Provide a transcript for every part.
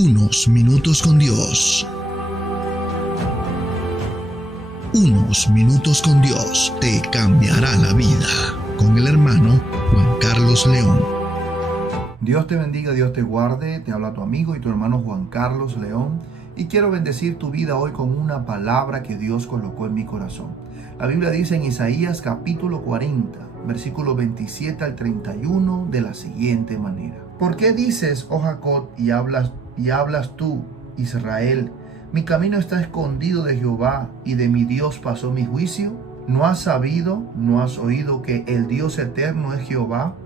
Unos minutos con Dios. Unos minutos con Dios te cambiará la vida. Con el hermano Juan Carlos León. Dios te bendiga, Dios te guarde. Te habla tu amigo y tu hermano Juan Carlos León. Y quiero bendecir tu vida hoy con una palabra que Dios colocó en mi corazón. La Biblia dice en Isaías capítulo 40, versículo 27 al 31 de la siguiente manera. ¿Por qué dices, oh Jacob, y hablas tú, Israel? Mi camino está escondido de Jehová, y de mi Dios pasó mi juicio. ¿No has sabido, no has oído que el Dios eterno es Jehová,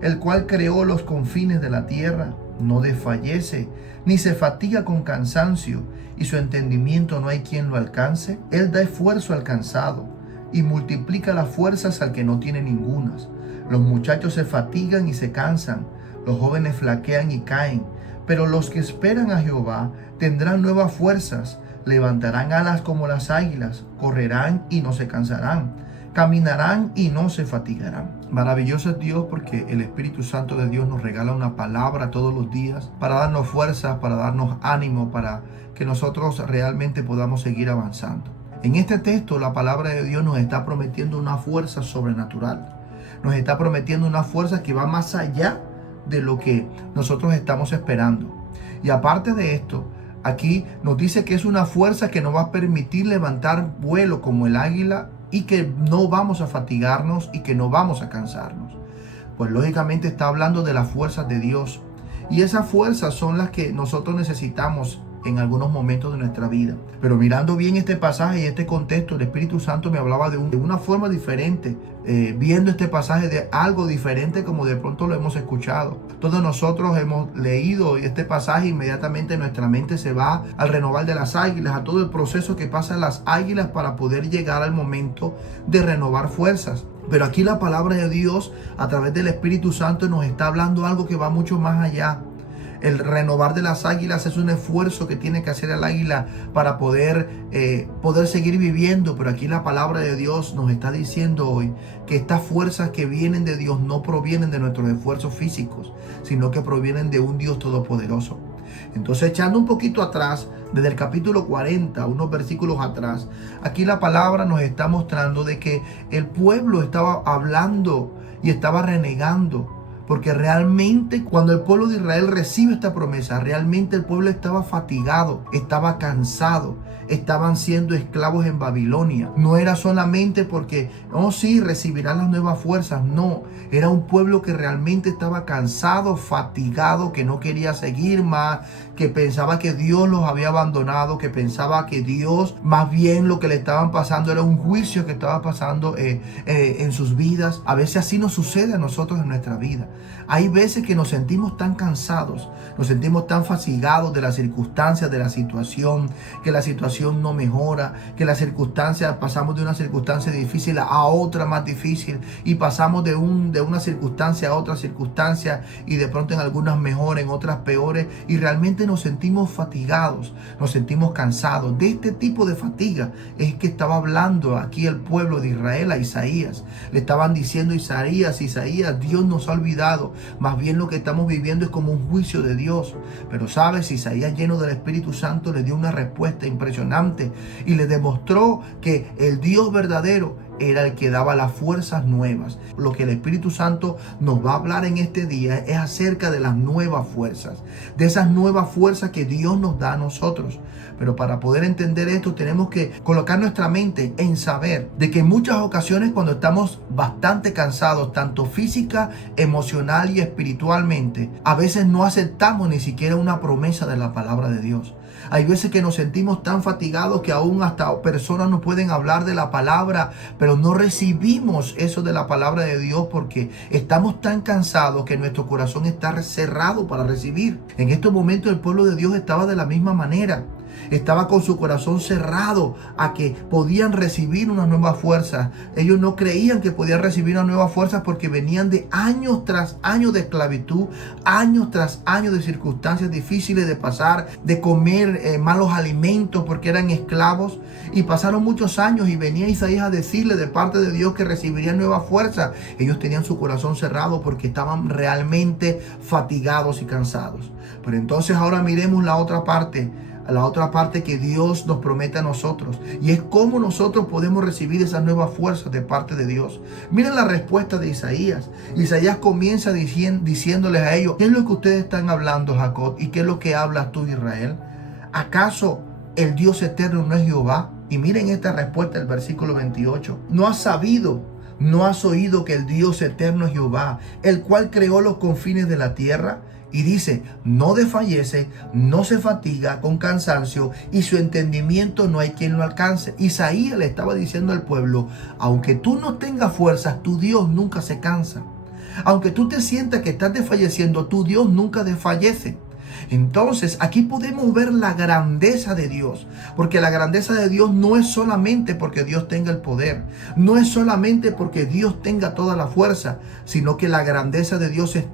el cual creó los confines de la tierra? No desfallece, ni se fatiga con cansancio, y su entendimiento no hay quien lo alcance. Él da esfuerzo al cansado, y multiplica las fuerzas al que no tiene ningunas. Los muchachos se fatigan y se cansan, los jóvenes flaquean y caen, pero los que esperan a Jehová tendrán nuevas fuerzas, levantarán alas como las águilas, correrán y no se cansarán, caminarán y no se fatigarán. Maravilloso es Dios, porque el Espíritu Santo de Dios nos regala una palabra todos los días para darnos fuerzas, para darnos ánimo, para que nosotros realmente podamos seguir avanzando. En este texto la palabra de Dios nos está prometiendo una fuerza sobrenatural. Nos está prometiendo una fuerza que va más allá de lo que nosotros estamos esperando. Y aparte de esto, aquí nos dice que es una fuerza que nos va a permitir levantar vuelo como el águila, y que no vamos a fatigarnos y que no vamos a cansarnos. Pues lógicamente está hablando de las fuerzas de Dios. Y esas fuerzas son las que nosotros necesitamos en algunos momentos de nuestra vida. Pero mirando bien este pasaje y este contexto, el Espíritu Santo me hablaba de una forma diferente, viendo este pasaje de algo diferente como de pronto lo hemos escuchado. Todos nosotros hemos leído este pasaje, inmediatamente nuestra mente se va al renovar de las águilas, a todo el proceso que pasan las águilas para poder llegar al momento de renovar fuerzas. Pero aquí la palabra de Dios a través del Espíritu Santo nos está hablando algo que va mucho más allá. El renovar de las águilas es un esfuerzo que tiene que hacer el águila para poder seguir viviendo. Pero aquí la palabra de Dios nos está diciendo hoy que estas fuerzas que vienen de Dios no provienen de nuestros esfuerzos físicos, sino que provienen de un Dios todopoderoso. Entonces, echando un poquito atrás, desde el capítulo 40, unos versículos atrás, aquí la palabra nos está mostrando de que el pueblo estaba hablando y estaba renegando. Porque realmente cuando el pueblo de Israel recibe esta promesa, realmente el pueblo estaba fatigado, estaba cansado, estaban siendo esclavos en Babilonia. No era solamente porque, oh sí, recibirán las nuevas fuerzas. No, era un pueblo que realmente estaba cansado, fatigado, que no quería seguir más, que pensaba que Dios los había abandonado, que pensaba que Dios, más bien lo que le estaban pasando era un juicio que estaba pasando en sus vidas. A veces así nos sucede a nosotros en nuestra vida. Hay veces que nos sentimos tan cansados, nos sentimos tan fatigados de las circunstancias, de la situación, que la situación no mejora, que las circunstancias, pasamos de una circunstancia difícil a otra más difícil, y pasamos de una circunstancia a otra circunstancia, y de pronto en algunas mejores, en otras peores, y realmente nos sentimos fatigados, nos sentimos cansados. De este tipo de fatiga es que estaba hablando aquí el pueblo de Israel a Isaías. Le estaban diciendo Isaías, Dios nos ha olvidado. Más bien lo que estamos viviendo es como un juicio de Dios. Pero sabes, Isaías, lleno del Espíritu Santo, le dio una respuesta impresionante y le demostró que el Dios verdadero era el que daba las fuerzas nuevas. Lo que el Espíritu Santo nos va a hablar en este día es acerca de las nuevas fuerzas, de esas nuevas fuerzas que Dios nos da a nosotros. Pero para poder entender esto tenemos que colocar nuestra mente en saber de que en muchas ocasiones, cuando estamos bastante cansados, tanto física, emocional y espiritualmente, a veces no aceptamos ni siquiera una promesa de la palabra de Dios. Hay veces que nos sentimos tan fatigados que aún hasta personas nos pueden hablar de la palabra, pero no recibimos eso de la palabra de Dios porque estamos tan cansados que nuestro corazón está cerrado para recibir. En estos momentos el pueblo de Dios estaba de la misma manera. Estaba con su corazón cerrado a que podían recibir unas nuevas fuerzas. Ellos no creían que podían recibir unas nuevas fuerzas porque venían de años tras años de esclavitud, años tras años de circunstancias difíciles de pasar, de comer malos alimentos porque eran esclavos. Y pasaron muchos años y venía Isaías a decirle de parte de Dios que recibirían nuevas fuerzas. Ellos tenían su corazón cerrado porque estaban realmente fatigados y cansados. Pero entonces ahora miremos la otra parte que Dios nos promete a nosotros, y es cómo nosotros podemos recibir esas nuevas fuerzas de parte de Dios. Miren la respuesta de Isaías. Isaías comienza diciéndoles a ellos: ¿qué es lo que ustedes están hablando, Jacob? ¿Y qué es lo que hablas tú, Israel? ¿Acaso el Dios eterno no es Jehová? Y miren esta respuesta del versículo 28. ¿No has sabido, no has oído que el Dios eterno es Jehová, el cual creó los confines de la tierra? Y dice: no desfallece, no se fatiga con cansancio, y su entendimiento no hay quien lo alcance. Isaías le estaba diciendo al pueblo: aunque tú no tengas fuerzas, tu Dios nunca se cansa. Aunque tú te sientas que estás desfalleciendo, tu Dios nunca desfallece. Entonces aquí podemos ver la grandeza de Dios, porque la grandeza de Dios no es solamente porque Dios tenga el poder, no es solamente porque Dios tenga toda la fuerza, sino que la grandeza de Dios es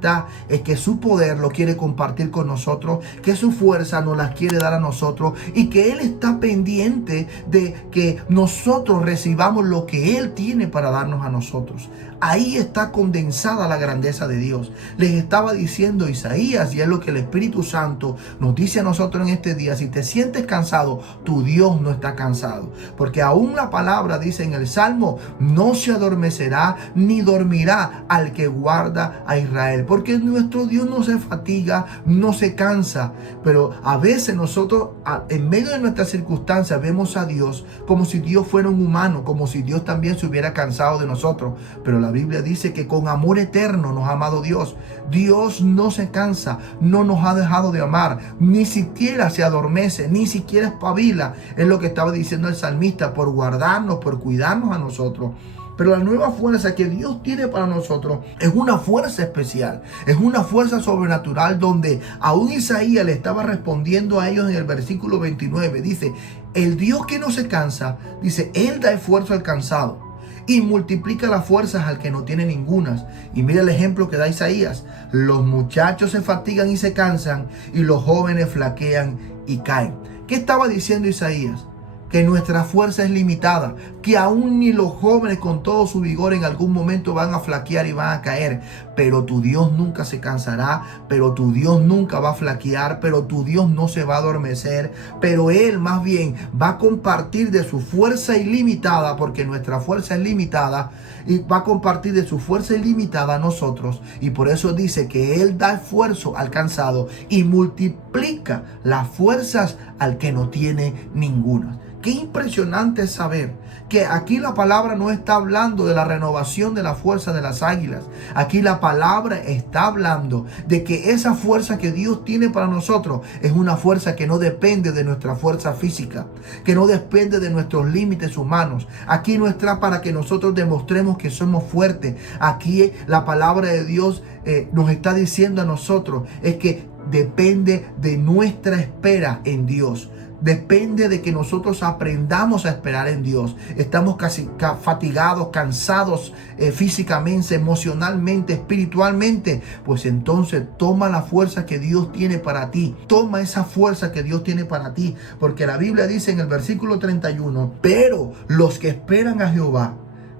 que su poder lo quiere compartir con nosotros, que su fuerza nos las quiere dar a nosotros, y que Él está pendiente de que nosotros recibamos lo que Él tiene para darnos a nosotros. Ahí está condensada la grandeza de Dios. Les estaba diciendo Isaías, y es lo que el Espíritu Santo nos dice a nosotros en este día: si te sientes cansado, tu Dios no está cansado. Porque aún la palabra dice en el Salmo: no se adormecerá ni dormirá al que guarda a Israel. Porque nuestro Dios no se fatiga, no se cansa. Pero a veces nosotros, en medio de nuestras circunstancias, vemos a Dios como si Dios fuera un humano, como si Dios también se hubiera cansado de nosotros. Pero la Biblia dice que con amor eterno nos ha amado Dios. Dios no se cansa, no nos ha dejado de amar, ni siquiera se adormece, ni siquiera espabila. Es lo que estaba diciendo el salmista, por guardarnos, por cuidarnos a nosotros. Pero la nueva fuerza que Dios tiene para nosotros es una fuerza especial, es una fuerza sobrenatural, donde aún Isaías le estaba respondiendo a ellos en el versículo 29. Dice: el Dios que no se cansa, dice, Él da esfuerzo al cansado y multiplica las fuerzas al que no tiene ningunas. Y mira el ejemplo que da Isaías: los muchachos se fatigan y se cansan, y los jóvenes flaquean y caen. ¿Qué estaba diciendo Isaías? Que nuestra fuerza es limitada, que aún ni los jóvenes con todo su vigor en algún momento van a flaquear y van a caer. Pero tu Dios nunca se cansará, pero tu Dios nunca va a flaquear, pero tu Dios no se va a adormecer, pero Él más bien va a compartir de su fuerza ilimitada, porque nuestra fuerza es limitada, y va a compartir de su fuerza ilimitada a nosotros. Y por eso dice que Él da esfuerzo al cansado y multiplica las fuerzas al que no tiene ninguna. Qué impresionante es saber que aquí la palabra no está hablando de la renovación de la fuerza de las águilas. Aquí la palabra está hablando de que esa fuerza que Dios tiene para nosotros es una fuerza que no depende de nuestra fuerza física, que no depende de nuestros límites humanos. Aquí no está para que nosotros demostremos que somos fuertes. Aquí la palabra de Dios nos está diciendo a nosotros es que depende de nuestra espera en Dios. Depende de que nosotros aprendamos a esperar en Dios. Estamos casi fatigados, cansados físicamente, emocionalmente, espiritualmente. Pues entonces toma la fuerza que Dios tiene para ti. Toma esa fuerza que Dios tiene para ti. Porque la Biblia dice en el versículo 31, pero los que esperan a Jehová,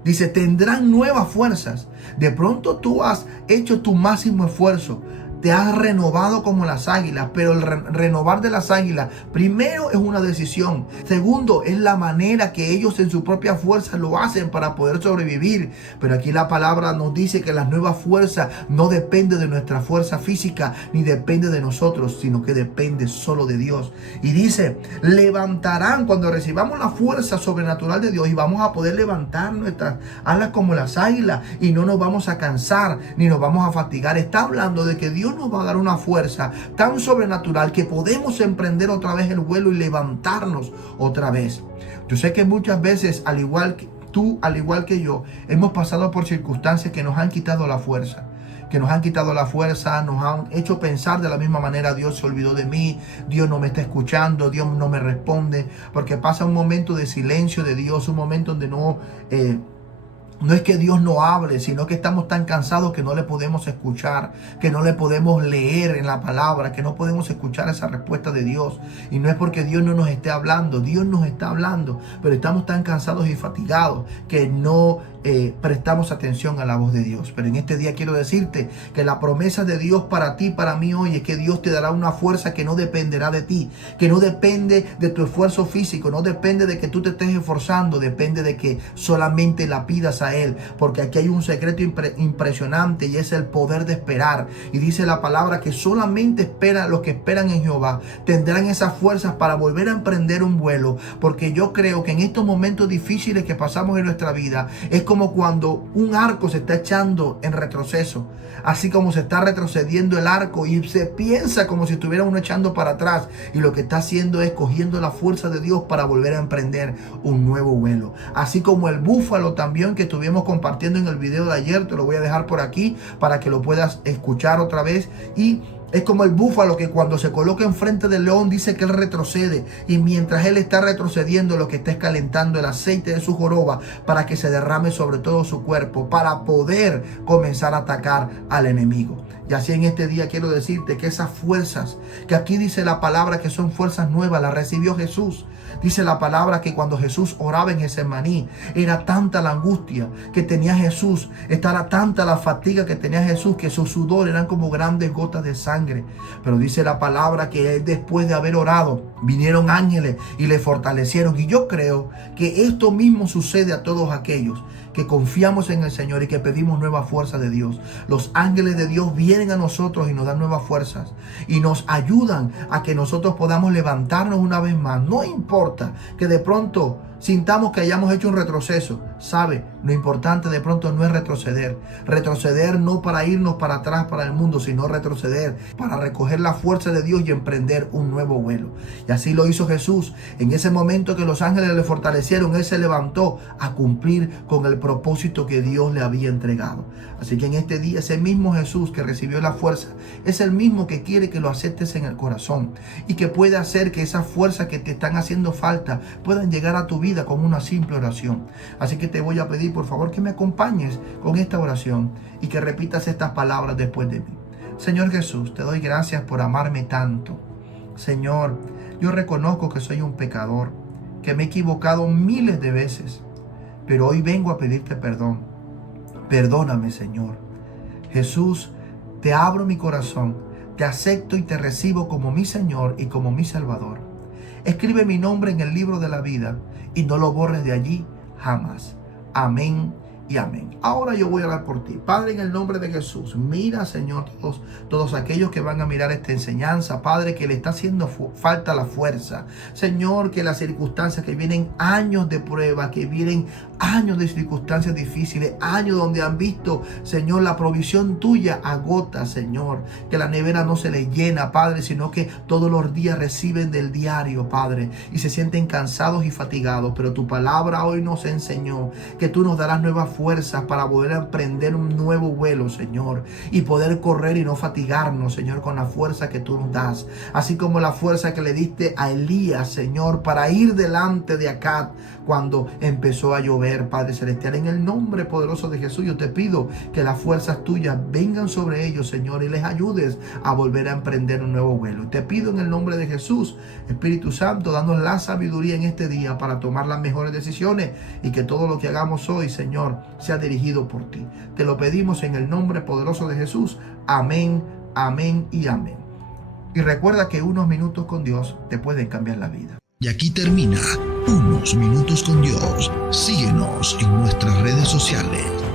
dice, tendrán nuevas fuerzas. De pronto tú has hecho tu máximo esfuerzo. Te has renovado como las águilas, pero el renovar de las águilas, primero, es una decisión. Segundo, es la manera que ellos en su propia fuerza lo hacen para poder sobrevivir. Pero aquí la palabra nos dice que las nuevas fuerzas no depende de nuestra fuerza física, ni depende de nosotros, sino que depende solo de Dios. Y dice, levantarán, cuando recibamos la fuerza sobrenatural de Dios, y vamos a poder levantar nuestras alas como las águilas, y no nos vamos a cansar, ni nos vamos a fatigar. Está hablando de que Dios nos va a dar una fuerza tan sobrenatural que podemos emprender otra vez el vuelo y levantarnos otra vez. Yo sé que muchas veces, al igual que tú, al igual que yo, hemos pasado por circunstancias que nos han quitado la fuerza, que nos han quitado la fuerza, nos han hecho pensar de la misma manera: Dios se olvidó de mí, Dios no me está escuchando, Dios no me responde, porque pasa un momento de silencio de Dios, un momento donde no es que Dios no hable, sino que estamos tan cansados que no le podemos escuchar, que no le podemos leer en la palabra, que no podemos escuchar esa respuesta de Dios. Y no es porque Dios no nos esté hablando, Dios nos está hablando, pero estamos tan cansados y fatigados que no prestamos atención a la voz de Dios. Pero en este día quiero decirte que la promesa de Dios para ti, para mí hoy, es que Dios te dará una fuerza que no dependerá de ti, que no depende de tu esfuerzo físico, no depende de que tú te estés esforzando, depende de que solamente la pidas a Él, porque aquí hay un secreto impresionante, y es el poder de esperar. Y dice la palabra que solamente los que esperan en Jehová tendrán esas fuerzas para volver a emprender un vuelo, porque yo creo que en estos momentos difíciles que pasamos en nuestra vida es como cuando un arco se está echando en retroceso, así como se está retrocediendo el arco y se piensa como si estuviera uno echando para atrás, y lo que está haciendo es cogiendo la fuerza de Dios para volver a emprender un nuevo vuelo. Así como el búfalo también que estuvimos compartiendo en el video de ayer, te lo voy a dejar por aquí para que lo puedas escuchar otra vez. Y es como el búfalo que cuando se coloca enfrente del león dice que él retrocede, y mientras él está retrocediendo, lo que está es calentando el aceite de su joroba para que se derrame sobre todo su cuerpo, para poder comenzar a atacar al enemigo. Y así en este día quiero decirte que esas fuerzas, que aquí dice la palabra que son fuerzas nuevas, las recibió Jesús. Dice la palabra que cuando Jesús oraba en Getsemaní, era tanta la angustia que tenía Jesús, era tanta la fatiga que tenía Jesús, que su sudor eran como grandes gotas de sangre. Pero dice la palabra que él, después de haber orado, vinieron ángeles y le fortalecieron. Y yo creo que esto mismo sucede a todos aquellos que confiamos en el Señor y que pedimos nueva fuerza de Dios. Los ángeles de Dios vienen a nosotros y nos dan nuevas fuerzas y nos ayudan a que nosotros podamos levantarnos una vez más. No importa que de pronto sintamos que hayamos hecho un retroceso. ¿Sabe? Lo importante de pronto no es retroceder. Retroceder no para irnos para atrás para el mundo, sino retroceder para recoger la fuerza de Dios y emprender un nuevo vuelo. Y así lo hizo Jesús. En ese momento que los ángeles le fortalecieron, Él se levantó a cumplir con el propósito que Dios le había entregado. Así que en este día, ese mismo Jesús que recibió la fuerza es el mismo que quiere que lo aceptes en el corazón y que puede hacer que esas fuerzas que te están haciendo falta puedan llegar a tu vida con una simple oración. Así que te voy a pedir por favor que me acompañes con esta oración y que repitas estas palabras después de mí. Señor Jesús, te doy gracias por amarme tanto. Señor, yo reconozco que soy un pecador, que me he equivocado miles de veces, pero hoy vengo a pedirte perdón. Perdóname, Señor. Jesús, te abro mi corazón, te acepto y te recibo como mi Señor y como mi Salvador. Escribe mi nombre en el libro de la vida y no lo borres de allí jamás. Amén y amén. Ahora yo voy a orar por ti. Padre, en el nombre de Jesús, mira, Señor, todos aquellos que van a mirar esta enseñanza, Padre, que le está haciendo falta la fuerza. Señor, que las circunstancias, que vienen años de prueba, que vienen años de circunstancias difíciles, años donde han visto, Señor, la provisión tuya agota, Señor, que la nevera no se les llena, Padre, sino que todos los días reciben del diario, Padre, y se sienten cansados y fatigados. Pero tu palabra hoy nos enseñó que tú nos darás nuevas fuerzas para poder emprender un nuevo vuelo, Señor, y poder correr y no fatigarnos, Señor, con la fuerza que tú nos das, así como la fuerza que le diste a Elías, Señor, para ir delante de Acab cuando empezó a llover. Padre celestial, en el nombre poderoso de Jesús, yo te pido que las fuerzas tuyas vengan sobre ellos, Señor, y les ayudes a volver a emprender un nuevo vuelo. Y te pido en el nombre de Jesús, Espíritu Santo, danos la sabiduría en este día para tomar las mejores decisiones y que todo lo que hagamos hoy, Señor, sea dirigido por ti. Te lo pedimos en el nombre poderoso de Jesús. Amén, amén y amén. Y recuerda que unos minutos con Dios te pueden cambiar la vida. Y aquí termina Unos Minutos con Dios. Síguenos en nuestras redes sociales.